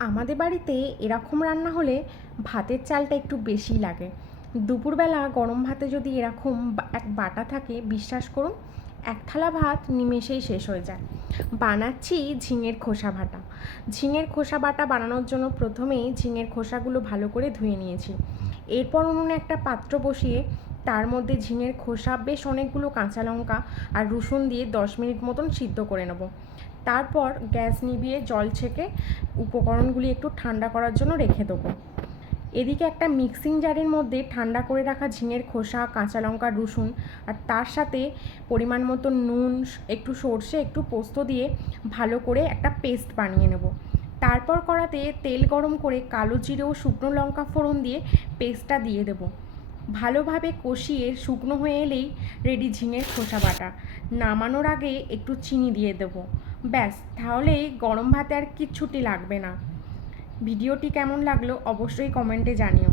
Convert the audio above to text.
আমাদের বাড়িতে এরকম রান্না হলে ভাতের চালটা একটু বেশি লাগে। দুপুরবেলা গরম ভাতে যদি এরকম এক বাটা থাকে, বিশ্বাস করুন, এক থালা ভাত নিমেষেই শেষ হয়ে যায়। বানাচ্ছি ঝিঙের খোসা বাটা। ঝিঙের খোসা বাটা বানানোর জন্য প্রথমেই ঝিঙের খোসাগুলো ভালো করে ধুয়ে নিয়েছি। এরপর উনুনে একটা পাত্র বসিয়ে তার মধ্যে ঝিঙের খোসা, বেশ অনেকগুলো কাঁচা লঙ্কা আর রসুন দিয়ে দশ মিনিট মতন সিদ্ধ করে নেব। তারপর গ্যাস নিভিয়ে জল ছেঁকে উপকরণগুলি একটু ঠান্ডা করার জন্য রেখে দেবো। এদিকে একটা মিক্সিং জারের মধ্যে ঠান্ডা করে রাখা ঝিঙের খোসা, কাঁচা লঙ্কা, রসুন আর তার সাথে পরিমাণ মতো নুন, একটু সর্ষে, একটু পোস্ত দিয়ে ভালো করে একটা পেস্ট বানিয়ে নেব। তারপর কড়াতে তেল গরম করে কালো জিরে ও শুকনো লঙ্কা ফোড়ন দিয়ে পেস্টটা দিয়ে দেবো। ভালোভাবে কষিয়ে শুকনো হয়ে এলেই রেডি ঝিঙের খোসা বাটা। নামানোর আগে একটু চিনি দিয়ে দেবো। ব্যাস, তাহলে গরম ভাতে আর কিচ্ছুটি লাগবে না। ভিডিওটি কেমন লাগল অবশ্যই কমেন্টে জানিও।